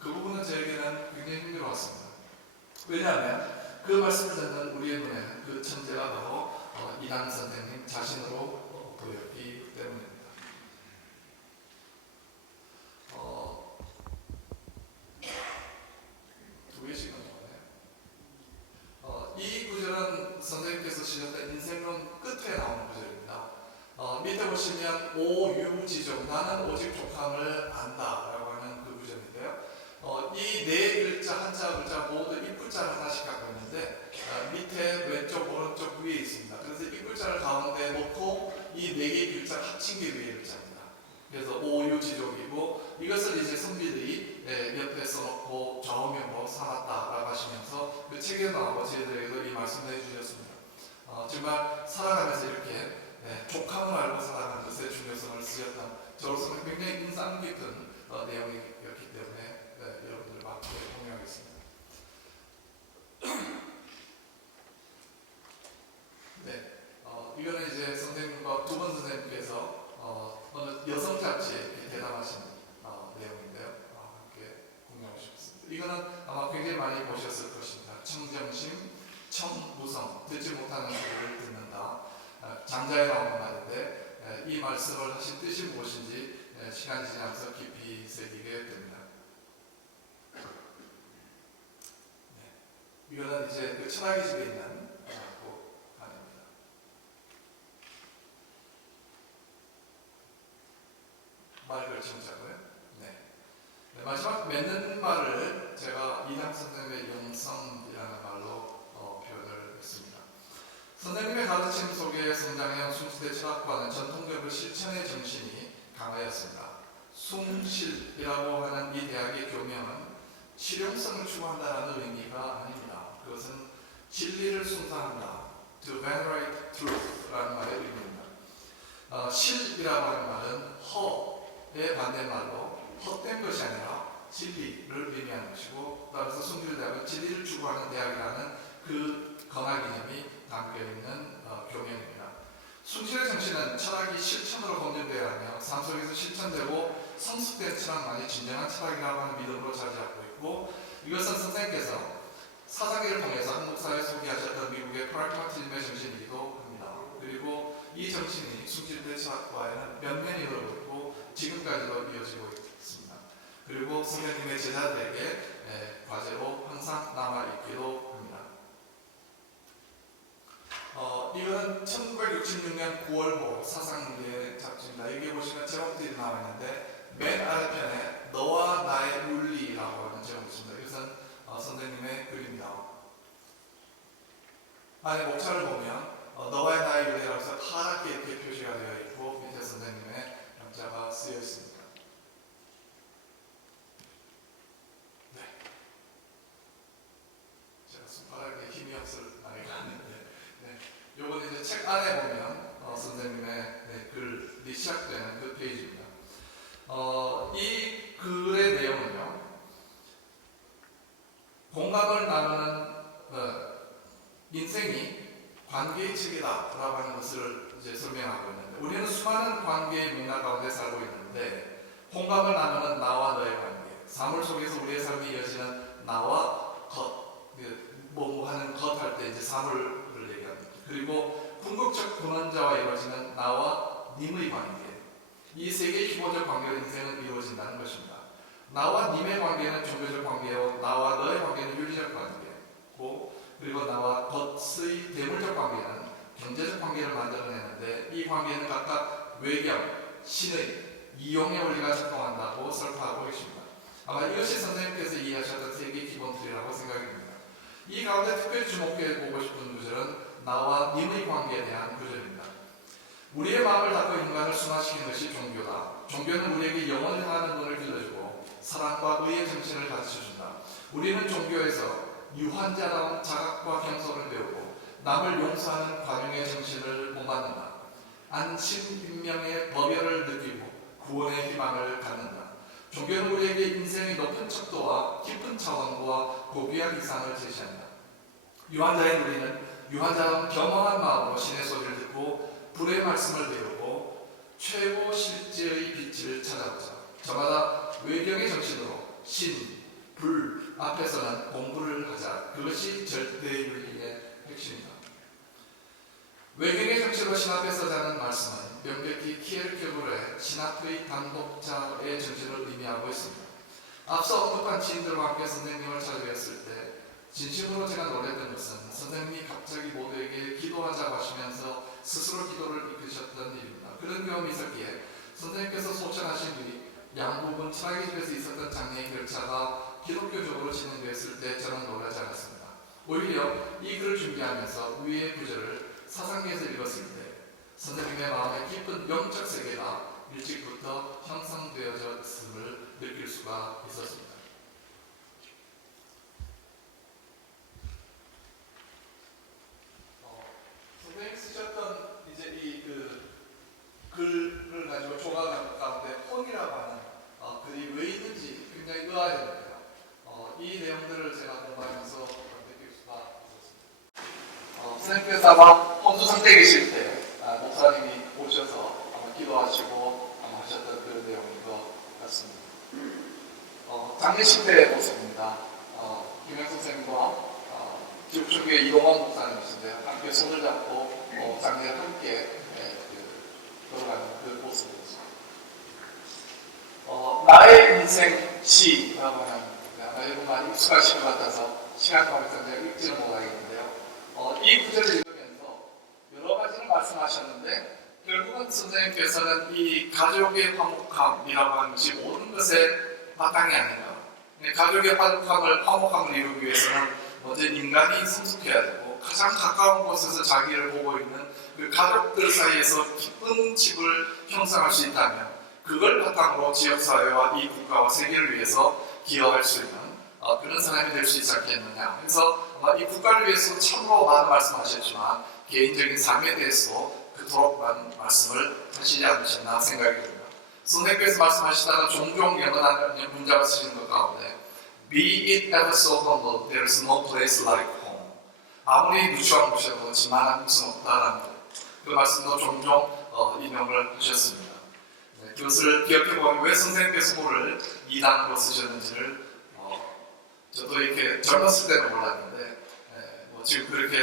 그 부분은 저에게는 굉장히 힘들었습니다. 왜냐하면 그 말씀을 듣는 우리의 눈에는 그 천재가 바로 이단 선생님 자신으로 보였기 때문입니다. 두 개씩은 나오네요. 이 구절은 선생님께서 쓰셨던 인생론 끝에 나오는 구절입니다. 밑에 보시면 오유지종, 나는 오직 족함을 안다라고 하는 그 구절인데요. 이 네 글자, 한자 글자 모두 입글자를 하나씩 갖고 있는데 밑에 왼쪽 오른쪽 위에 있습니다. 그래서 입글자를 가운데 놓고 이 네 개의 글자를 합친 게 위에 글자입니다. 그래서 오유지족이고 이것을 이제 선비들이 옆에 써놓고 좌우명으로 삼았다라고 하시면서 그 책에 나오고 저희들에게도 이 말씀을 해주셨습니다. 정말 살아가면서 이렇게 족함을 알고 살아가는 것의 중요성을 쓰였던 저로서는 굉장히 인상 깊은 내용이었기 때문에 여러분들을 맞게 공유하겠습니다. 네, 이거는 이제 선생님과 두 번 선생님께서 많이 보셨을 것입니다. 청정심, 청무성, 듣지 못하는 소리를 듣는다. 장자에 나오는 말인데 이 말씀을 하신 뜻이 무엇인지 시간이 지나면서 깊이 새기게 됩니다. 이거는 이제 그 철학의 집에 있는 안입니다. 말 걸침자고요. 네. 마지막 맺는 말을 제가 이당 선생님의 영성이라는 말로 표현을 했습니다. 선생님의 가르침 속에 성장해온 숭실대 철학과는 전통적으로 실천의 정신이 강하였습니다. 숭실이라고 하는 이 대학의 교명은 실용성을 추구한다는 의미가 아닙니다. 그것은 진리를 숭상한다. To venerate truth라는 말의 의미입니다. 실이라고 하는 말은 허의 반대말로 헛된 것이 아니라 진리를 의미하는 것이고, 따라서 숭실대학은 진리를 추구하는 대학이라는 그 건화 개념이 담겨있는 교명입니다. 숭실의 정신은 철학이 실천으로 검증되어야 하며 삶 속에서 실천되고 성숙된 철학만이 진정한 철학이라고 하는 믿음으로 자리 잡고 있고, 이것은 선생님께서 사사기를 통해서 한국 사회에 소개하셨던 미국의 프라그마티즘의 정신이기도 합니다. 그리고 이 정신이 숭실대 철학과에는 면면이 흐르고 있고 지금까지도 이어지고 있습니다. 그리고 선생님의 제자들에게 과제로 항상 남아있기도 합니다. 이거는 1966년 9월호 사상계 잡지입니다. 여기 보시면 제목들이 나와 있는데 맨 아래편에 너와 나의 윤리라고 하는 제목이 있습니다. 이것은 선생님의 글입니다. 안에 목차를 보면 너와 나의 윤리라고 해서 파랗게 이렇게 표시가 되어 있고 밑에 선생님의 영자가 쓰여 있습니다. 네. 제가 손가락에 힘이 없을 나이가 아닌데 네. 요건 이제 책 안에 보면 선생님의 글이 시작되는 그 페이지입니다. 이 글의 내용은요, 공감을 나누는 인생이 관계의 책이다라고 하는 것을 이제 설명하고 있는데, 우리는 수많은 관계의 맥락 가운데 살고 있는데 공감을 나누는 나와 너의 관계, 사물 속에서 우리의 삶이 이어지는 나와 것, 뭐 하는 것 할 때 이제 사물을 얘기합니다. 그리고 궁극적 근원자와 이루어지는 나와 님의 관계, 이 세 개의 기본적 관계로 인생은 이루어진다는 것입니다. 나와 님의 관계는 종교적 관계요, 나와 너의 관계는 윤리적 관계고, 그리고 나와 것의 대물적 관계는 경제적 관계를 만들어내는데, 이 관계는 각각 외경, 신의, 이용의 원리가 작동한다고 설파하고 계십니다. 아마 이것이 선생님께서 이해하셨던 세 개의 기본 틀이라고 생각이 듭니다. 이 가운데 특별히 주목해 보고 싶은 구절은 나와 님의 관계에 대한 구절입니다. 우리의 마음을 닫고 인간을 순화시키는 것이 종교다. 종교는 우리에게 영원히 향하는 눈을 길러주고 사랑과 의의 정신을 가르쳐준다. 우리는 종교에서 유한자다운 자각과 겸손을 배우고 남을 용서하는 관용의 정신을 본받는다. 안심인명의 법열을 느끼고 구원의 희망을 갖는다. 종교는 우리에게 인생의 높은 척도와 깊은 차원과 고귀한 이상을 제시한다. 유한자인 우리는 유한자다운 겸허한 마음으로 신의 소리를 듣고 불의 말씀을 배우고 최고 실제의 빛을 찾아보자. 저마다 외경의 정신으로 신, 불 앞에서는 공부를 하자. 그것이 절대윤리의 핵심이다. 외경의 정신으로 신 앞에서 자는 말씀은 명백히 키에르케고르의 신학의 단독자의 정신을 의미하고 있습니다. 앞서 언급한 지인들과 함께 선생님을 찾아뵀을 때 진심으로 제가 놀랐던 것은 선생님이 갑자기 모두에게 기도하자고 하시면서 스스로 기도를 이끄셨던 일입니다. 그런 경험이 있었기에 선생님께서 소천하신 일이 양부분 철학의 집에서 있었던 장례의 결차가 기독교적으로 진행되었을 때 저는 놀라지 않았습니다. 오히려 이 글을 준비하면서 위의 구절을 사상기에서 읽었을 때 선생님의 마음에 깊은 영적 세계가 일찍부터 형성되어졌음을 느낄 수가 있었습니다. 선생님 쓰셨던 이제 이 글을 가지고 조각한 가운데 혼이라고 하는 글이 왜 있는지 굉장히 의아해집니다. 이 내용들을 제가 공부하면서 느낄 수가 있었습니다. 선생님께서 아마 혼수 상태에 계실 때 목사님이 오셔서 아마 기도하시고 아마 하셨던 그런 내용인 것 같습니다. 장례식 때 모습입니다. 김영 선생님과 기독교회 이동환 목사님이신데요. 함께 손을 잡고 장례를 함께 걸어가는 그 모습입니다. 나의 인생 시라고 하는 아마 여러분 많이 익숙하신 것 같아서 시간 관계상 제가 읽지는 못하겠는데요. 이 구절을 읽으면서 여러 가지를 말씀하셨는데 결국은 선생님께서는 이 가족의 화목함이라고 하는 것이 모든 것의 바탕이 아닌가. 가족의 화목함을 이루기 위해서는 먼저 인간이 성숙해야 되고 가장 가까운 곳에서 자기를 보고 있는 그 가족들 사이에서 기쁜 집을 형성할 수 있다면 그걸 바탕으로 지역사회와 이 국가와 세계를 위해서 기여할 수 있는 그런 사람이 될 수 있지 않겠느냐. 그래서 이 국가를 위해서 참으로 많은 말씀하셨지만 개인적인 삶에 대해서 그토록 많은 말씀을 하시지 않으셨나 생각이 듭니다. 선생님께서 말씀하시다가 종종 연관하는 문자가 쓰시는 것 가운데 Be it ever so humble, there is no place like home. 아무리 누추한 곳이라도 지만한 곳은 없다라는 것. 그 말씀도 종종 인용을 하셨습니다. 그것을 기억해보면 왜 선생님께서 그를 2단으로 쓰셨는지를 저도 이렇게 젊었을 때는 몰랐는데 지금 그렇게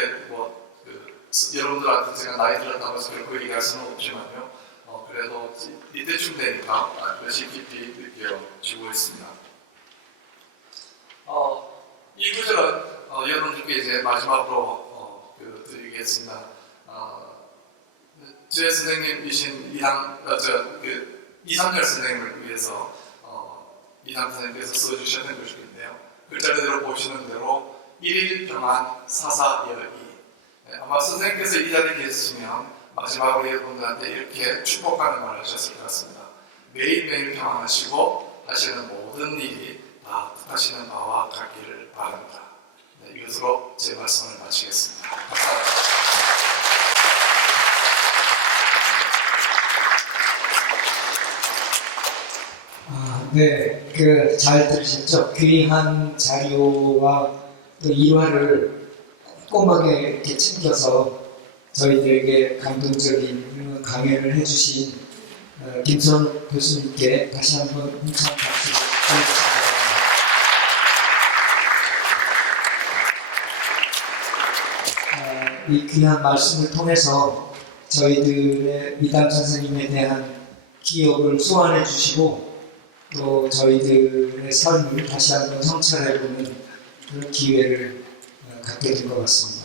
여러분들한테 제가 나이 들었다고 해서 결코 얘기할 수는 없지만요. 그래도 이때쯤 되니까 그것이 깊이 느껴지고 있습니다. 이 구절은 여러분들께 이제 마지막으로 드리겠습니다. 제 선생님이신 이상열 선생님을 위해서 이상 선생님께서 써주셨는 것인데요. 글자 그대로 보시는 대로 1일 평안 사사열이. 아마 선생님께서 이 자리에 계시면 마지막으로 여러분들한테 이렇게 축복하는 말을 하셨을 것 같습니다. 매일매일 평안하시고 하시는 모든 일이 다 뜻하시는 바와 같기를 바랍니다. 이것으로 제 말씀을 마치겠습니다. 감사합니다. 네, 잘 들으셨죠? 귀한 자료와 또 일화를 꼼꼼하게 이렇게 챙겨서 저희들에게 감동적인 강연을 해주신 김선 교수님께 다시 한번 힘찬 박수를 보내주시기 바랍니다. 이 귀한 말씀을 통해서 저희들의 이담 선생님에 대한 기억을 소환해 주시고 또 저희들의 삶을 다시 한번 성찰해보는 그런 기회를 갖게 된 것 같습니다.